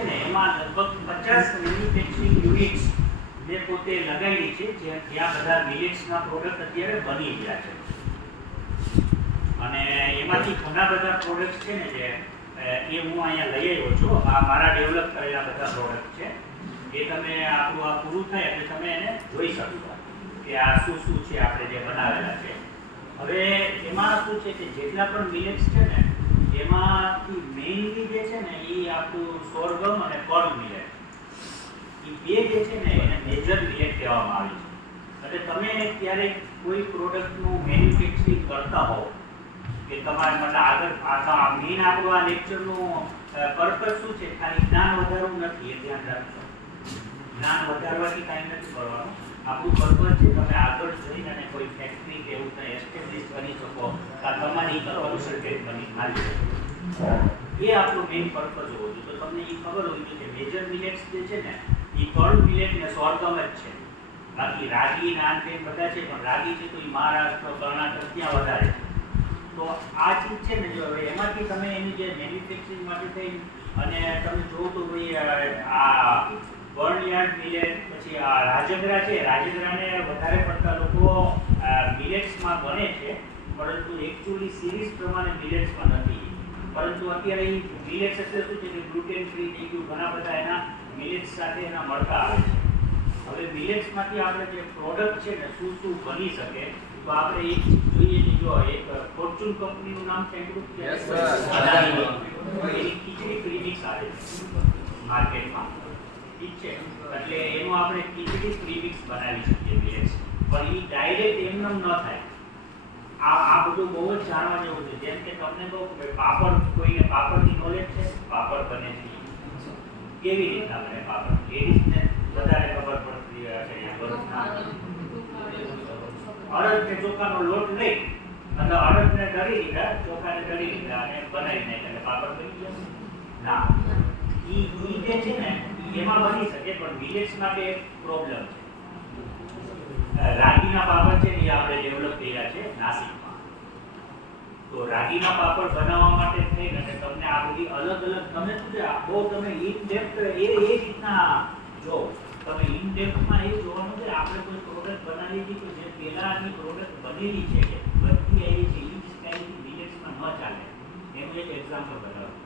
છે ને એમાં લગભગ 50 મેન્યુફેક્ચરિંગ યુનિટ્સ જે પોતે લગાવેલી છે જ્યાં બધા મિલેટ્સના પ્રોડક્ટ અત્યારે બની ગયા છે અને એમાંથી ઘણા બધા પ્રોડક્ટ છે ને જે એ હું અહીંયા લઈ આવ્યો છું. આ મારા ડેવલપ કરેલા બધા પ્રોડક્ટ છે. એ તમે આપણું આ પૂરું થાય એટલે તમે એને જોઈ શકશો કે આ શું છે આપણે જે બનાવેલા છે. હવે એમાં શું છે કે જેટલા પણ મિલેટ્સ છે ને એમાંથી મેઇનલી જે છે ને એ આપણું સોરગમ અને પર્લ મિલેટ, એ બે જે છે ને એને મેજર મિલેટ કહેવામાં આવે છે. એટલે તમે ક્યારેક કોઈ પ્રોડક્ટનું મેન્યુફેક્ચરિંગ કરતા હોવ કે તમારે મતલબ આગળ મેઇન આપણું આ લેક્ચરનું પર્પઝ શું છે, ખાલી જ્ઞાન વધારવું નથી, એ ધ્યાન રાખજો. જ્ઞાન વધારવાથી કાંઈ નથી કરવાનું. આપણું પર્પઝ છે તમે આગળ જઈને અને કોઈ ફેક્ટરી કે એવું કંઈ એસ્ટેબ્લિશ કરી શકો કે તમારી કન્સલ્ટન્ટ બની મારી શકો. એ આપણું મેઇન પર્પઝ હોવું જોઈએ. તો તમને એ ખબર હોવી જોઈએ કે મેજર મિલેટ્સ જે છે ને એ પર્લ મિલેટ ને સોરગમ જ છે. બાકી રાગી નાન તે બધા છે, પણ રાગી છે તો એ મહારાષ્ટ્ર કર્ણાટક ત્યાં વધારે છે. તો આ ચીજ છે ને જો હવે એમાંથી તમે એની જે મેન્યુફેક્ચરિંગ માટે થઈ અને તમે જોવો તો ભાઈ આ બર્નયાર્ડ મિલેટ, પછી આ રાજગરા છે, રાજગરાને વધારે પડતા લોકો મિલેટ્સમાં ગણે છે, પરંતુ એકચ્યુઅલી સિરીઝ પ્રમાણે મિલેટ્સમાં નથી. પરંતુ અત્યારે એ મિલેટ્સ એટલે શું છે કે ગ્લુટેન ફ્રી થઈ ગયું, ઘણા બધા એના મિલેટ્સ સાથે એના મળતા આવે છે. હવે મિલેટ્સમાંથી આપણે જે પ્રોડક્ટ છે ને શું બની શકે તો આપણે એક જોઈએ કે જો એક ફોર્ચ્યુન કંપનીનું નામ સાંભળ્યું છે? Yes sir. એની ખીચડી પ્રીમિક્સ આવે છે માર્કેટમાં, ઠીક છે? એટલે એનું આપણે ખીચડી પ્રીમિક્સ બનાવી શકીએ મિલેટ્સ, પણ એ ડાયરેક્ટ એમનેમ ન થાય. આ બધું બહુ જ જાણવા જેવું છે. જેમ કે તમને કહું કે પાપડ, કોઈને પાપડની નોલેજ છે? પાપડ બને છે કેવી રીતના બને પાપડ? લેડીઝને વધારે ખબર પડતી છે. અડદ કે ચોખાનો લોટ લઈ અને અડદને દળી લીધા, ચોખાને દળી લીધા અને બનાવી નાખ્યા એટલે પાપડ બની ગયા? ના. ઈ જે છે ને એમાં બની શકે, પણ મિલેટ્સ માટે એક પ્રોબ્લેમ છે. રાગીના પાપડ છે ને એ આપણે ડેવલપ કર્યા છે નાસિકમાં. તો રાગીના પાપડ બનાવવા માટે થઈને અને તમને આ બધી અલગ તમે શું છે બહુ તમે ઇન ડેપ્થ એ રીતના જો તમે ઇન ડેપ્થમાં એ જોવાનું છે આપણે કોઈ પ્રોડક્ટ બનાવી હતી તો જે પહેલાની પ્રોડક્ટ બનેલી છે કે બધી આવી છે એ જ સ્ટાઇલથી મિલેટ્સમાં ન ચાલે. એનું એક એક્ઝામ્પલ બતાવું.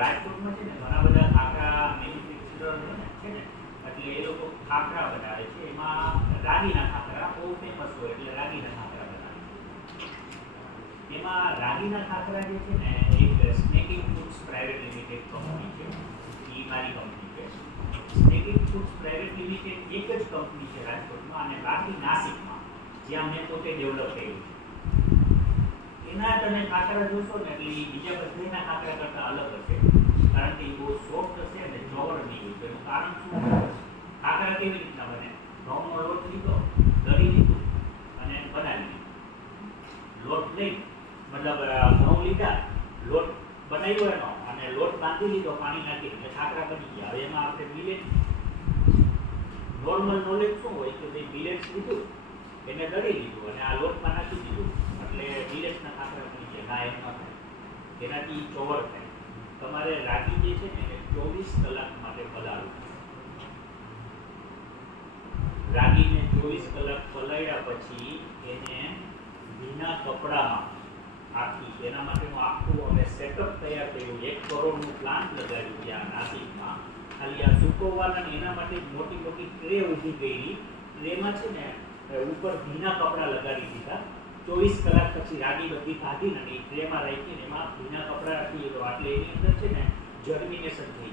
રાજકોટમાં છે ને ઘણા બધા ખાખરા મેન્યુફેક્ચરર છે ને, એટલે એ લોકો ખાખરા બનાવે છે. એમાં રાગીના ખાખરા બહુ ફેમસ હોય એટલે રાગીના ખાખરા બનાવે. એમાં રાગીના ખાખરા જે છે ને એક snaking foods private limited company છે, એ મારી કંપની છે. સ્નેકિંગ ફૂડ્સ પ્રાઇવેટ લિમિટેડ એક જ કંપની છે રાજકોટમાં, અને બાકી નાસિકમાં જ્યાં મેં પોતે ડેવલપ કર્યું છે. એના તમે ખાખરા જોશો ને એટલે એ બીજા બધાના ખાખરા કરતાં અલગ હશે, કારણ કે એ બહુ સોફ્ટ હશે અને ચોવડ નહીં હોય. એનું કારણ શું? ખાખરા કેવી રીતના બને? ઘઉંનો લોટ લીધો, દળી લીધું અને બનાવી લીધું. લોટ લઈ મતલબ ઘઉં લીધા, લોટ બનાવ્યો એનો અને લોટ બાંધી લીધો પાણી નાખી એટલે ખાખરા બની ગયા. હવે એમાં આપણે મિલેટ નોર્મલ નોલેજ શું હોય કે ભાઈ મિલેટ્સ લીધું, એને દળી લીધું અને આ લોટમાં નાખી દીધું એટલે મિલેટ્સના ખાખરા બની ગયા. ના, એમ ન થાય. એનાથી ચોવડ થાય. તમારે રાગી જે છે ને એને 24 કલાક માટે પલાળવું. રાગીને 24 કલાક પલાળ્યા પછી એને ભીના કપડામાં આખી એના માટેનું આખું અમે સેટઅપ તૈયાર કર્યું. 1 કરોડનું પ્લાન્ટ લગાવ્યું ત્યાં નાસિકમાં. ખાલી આ સૂકવવાના એના માટે મોટી મોટી ટ્રે ઊભી કરી. ટ્રેમાં છે ને ઉપર ભીના કપડાં લગાડી દીધા. 24 કલાક પછી રાગી બધી કાઢીને એ ટ્રેમાં રાખીને એમાં ભીના કપડાં રાખી દીધો એટલે એની અંદર છે ને જર્મિનેશન થઈ જાય.